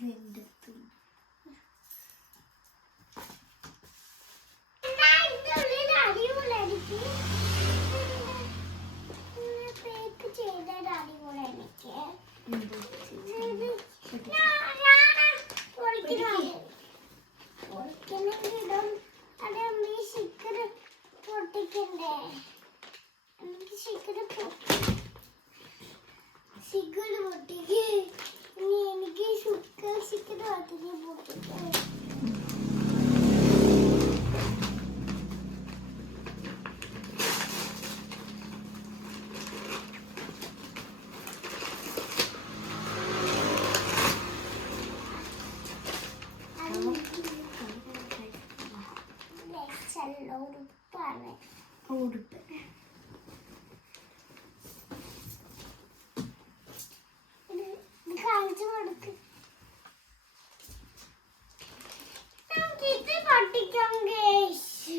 Hindi. അല്ല ഉടുപ്പാണ് ഉടുപ്പ് കാണിച്ചു കൊടുക്ക് നമുക്ക് ഇത് പൊട്ടിക്കാം കേശ്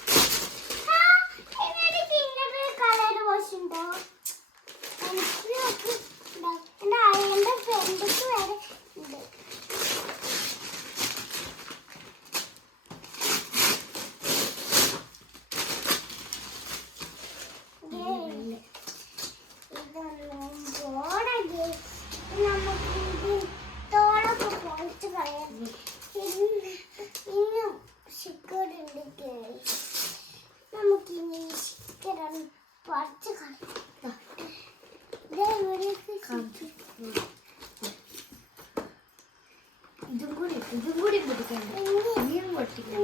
കുറച്ച് ഇതും കൂടി ഇതും? കൂടി പൊട്ടിക്കണം ഇനിയും ഗേസ്.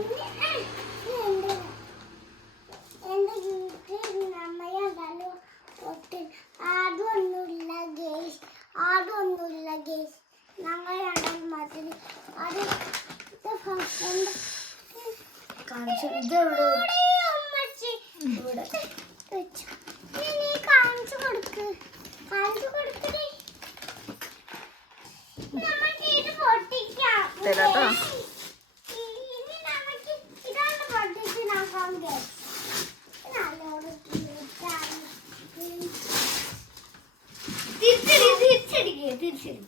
ഗേസ്. ഇതെവിടെ один фильм.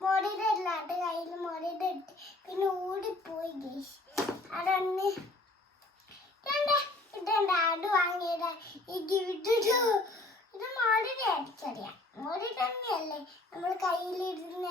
മോടിയുടെ ഇല്ലാട്ട് കയ്യിൽ മോടിയുടെ പിന്നെ ഓടിപ്പോയി ഗേഷ്. അതന്ന് രണ്ട് ഇട്ടുണ്ട് ആട് ഈ ഗിഫ്റ്റ് ഇത് മോരുടെ മോര് തന്നെയല്ലേ നമ്മൾ കയ്യിലിടുന്ന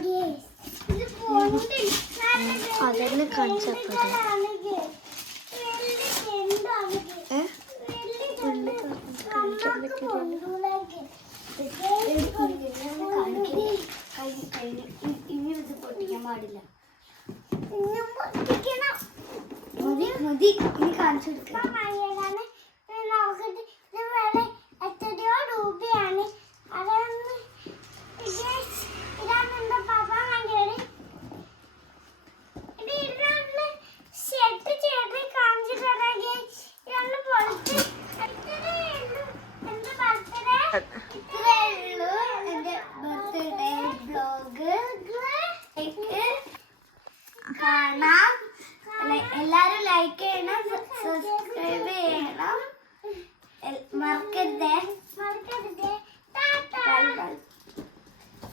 Yes. This. അതെന്നെ കാണിച്ചപ്പോഴേ പാടില്ല ഇനി കാണിച്ചു കൊടുക്കാം.